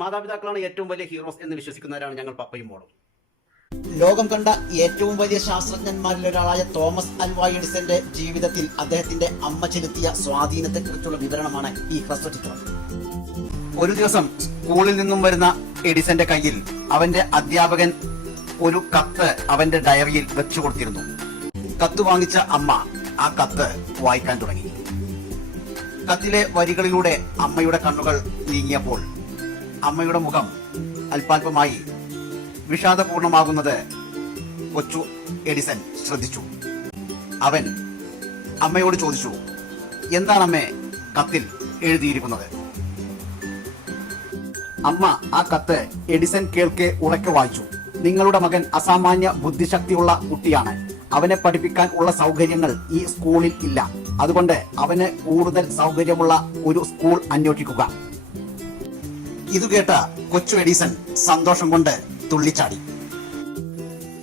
മാതാപിതാക്കളാണ് ഏറ്റവും വലിയ ഹീറോസ് എന്ന് വിശ്വസിക്കുന്നവരാണ് ഞങ്ങൾ പപ്പയും മോളും. ലോകം കണ്ട ഏറ്റവും വലിയ ശാസ്ത്രജ്ഞന്മാരിൽ ഒരാളായ തോമസ് അൽവാ എഡിസന്റെ ജീവിതത്തിൽ അദ്ദേഹത്തിന്റെ അമ്മ ചെലുത്തിയ സ്വാധീനത്തെക്കുറിച്ചുള്ള വിവരണമാണ് ഈ ഹ്രസ്വചിത്രം. ഒരു ദിവസം സ്കൂളിൽ നിന്നും വരുന്ന എഡിസന്റെ കയ്യിൽ അവന്റെ അധ്യാപകൻ ഒരു കത്ത് അവന്റെ ഡയറിയിൽ വെച്ചു കൊടുത്തിരുന്നു. കത്ത് വാങ്ങിച്ച അമ്മ ആ കത്ത് വായിക്കാൻ തുടങ്ങി. കത്തിലെ വരികളിലൂടെ അമ്മയുടെ കണ്ണുകൾ നീങ്ങിയപ്പോൾ അമ്മയുടെ മുഖം അല്പാൽപമായി വിഷാദപൂർണമാകുന്നത് കൊച്ചു എഡിസൺ ശ്രദ്ധിച്ചു. അവൻ അമ്മയോട് ചോദിച്ചു, എന്താണമ്മേ കത്തിൽ എഴുതിയിരിക്കുന്നത്? അമ്മ ആ കത്ത് എഡിസൺ കേൾക്കെ ഉറക്കെ വായിച്ചു. നിങ്ങളുടെ മകൻ അസാമാന്യ ബുദ്ധിശക്തിയുള്ള കുട്ടിയാണ്. അവനെ പഠിപ്പിക്കാൻ ഉള്ള സൗകര്യങ്ങൾ ഈ സ്കൂളിൽ ഇല്ല. അതുകൊണ്ട് അവന് കൂടുതൽ സൗകര്യമുള്ള ഒരു സ്കൂൾ അന്വേഷിക്കുക. ഇത് കേട്ട കൊച്ചു എഡിസൺ സന്തോഷം കൊണ്ട് തുള്ളിച്ചാടി.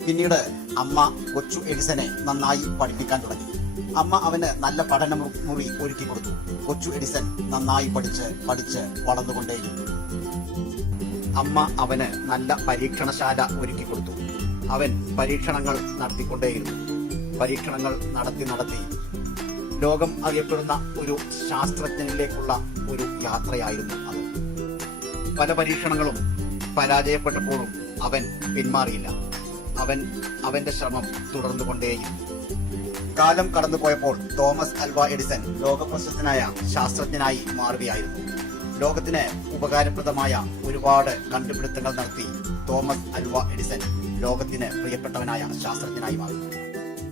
പിന്നീട് അമ്മ കൊച്ചു എഡിസനെ നന്നായി പഠിപ്പിക്കാൻ തുടങ്ങി. അമ്മ അവന് നല്ല പഠന മുറി ഒരുക്കി കൊടുത്തു. കൊച്ചു എഡിസൺ നന്നായി പഠിച്ച് വളർന്നുകൊണ്ടേയിരുന്നു. അമ്മ അവന് നല്ല പരീക്ഷണശാല ഒരുക്കി കൊടുത്തു. അവൻ പരീക്ഷണങ്ങൾ നടത്തിക്കൊണ്ടേയിരുന്നു. പരീക്ഷണങ്ങൾ നടത്തി ലോകം അറിയപ്പെടുന്ന ഒരു ശാസ്ത്രജ്ഞനിലേക്കുള്ള ഒരു യാത്രയായിരുന്നു അത്. പല പരീക്ഷണങ്ങളും പരാജയപ്പെട്ടപ്പോഴും അവൻ പിന്മാറിയില്ല. അവന്റെ ശ്രമം തുടർന്നുകൊണ്ടേയിരുന്നു. കാലം കടന്നുപോയപ്പോൾ തോമസ് അൽവാ എഡിസൺ ലോകപ്രശസ്തനായ ശാസ്ത്രജ്ഞനായി മാറുകയായിരുന്നു. ലോകത്തിന് ഉപകാരപ്രദമായ ഒരുപാട് കണ്ടുപിടുത്തങ്ങൾ നടത്തി തോമസ് അൽവാ എഡിസൺ ലോകത്തിന് പ്രിയപ്പെട്ടവനായ ശാസ്ത്രജ്ഞനായി മാറി.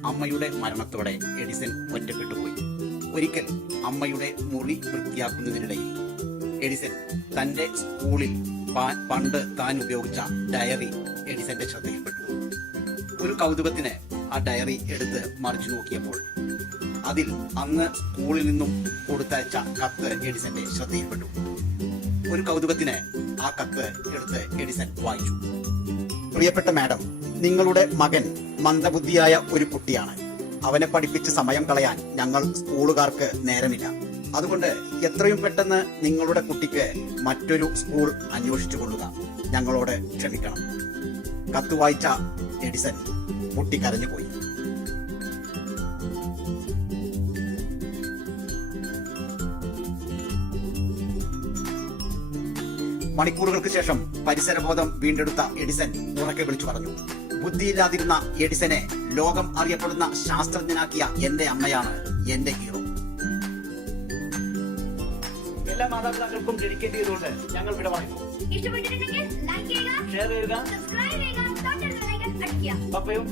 അമ്മയുടെ മരണത്തോടെ എഡിസൺ ഒറ്റപ്പെട്ടുപോയി. ഒരിക്കൽ അമ്മയുടെ മുറി വൃത്തിയാക്കുന്നതിനിടയിൽ എഡിസൺ തന്റെ സ്കൂളിൽ പണ്ട് താൻ ഉപയോഗിച്ച ഡയറി എഡിസന്റെ ശ്രദ്ധയിൽപ്പെട്ടു. ഒരു കൗതുകത്തിന് ആ ഡയറി എടുത്ത് മറിച്ചു നോക്കിയപ്പോൾ അതിൽ അന്ന് സ്കൂളിൽ നിന്നും കൊടുത്തയച്ച കത്ത് എഡിസന്റെ ശ്രദ്ധയിൽപ്പെട്ടു. ഒരു കൗതുകത്തിന് ആ കത്ത് എടുത്ത് എഡിസൺ വായിച്ചു. പ്രിയപ്പെട്ട മാഡം, നിങ്ങളുടെ മകൻ മന്ദബുദ്ധിയായ ഒരു കുട്ടിയാണ്. അവനെ പഠിപ്പിച്ച് സമയം കളയാൻ ഞങ്ങൾ സ്കൂളുകാർക്ക് നേരമില്ല. അതുകൊണ്ട് എത്രയും പെട്ടെന്ന് നിങ്ങളുടെ കുട്ടിക്ക് മറ്റൊരു സ്കൂൾ അന്വേഷിച്ചു കൊള്ളുക. ഞങ്ങളോട് ക്ഷമിക്കണം. കത്ത് വായിച്ച എഡിസൺ പൊട്ടിക്കരഞ്ഞുപോയി. മണിക്കൂറുകൾക്ക് ശേഷം പരിസരബോധം വീണ്ടെടുത്ത എഡിസൺ ഉറക്കെ വിളിച്ചു പറഞ്ഞു, ബുദ്ധിയില്ലാതിരുന്ന എഡിസനെ ലോകം അറിയപ്പെടുന്ന ശാസ്ത്രജ്ഞനാക്കിയ എന്റെ അമ്മയാണ് എന്റെ ഹീറോ. എല്ലാ മാതാപിതാക്കൾക്കും ഡെഡിക്കേറ്റ് ചെയ്തുകൊണ്ട് ഞങ്ങൾ ഇവിടെ പറയുന്നു. ഇഷ്ടപ്പെട്ടിട്ടുണ്ടെങ്കിൽ ലൈക്ക് ചെയ്യുക, ഷെയർ ചെയ്യുക, സബ്സ്ക്രൈബ് ചെയ്യുക, തൊട്ടടുത്ത ബെൽ ഐക്കൺ അടിക്കുക. പപ്പയും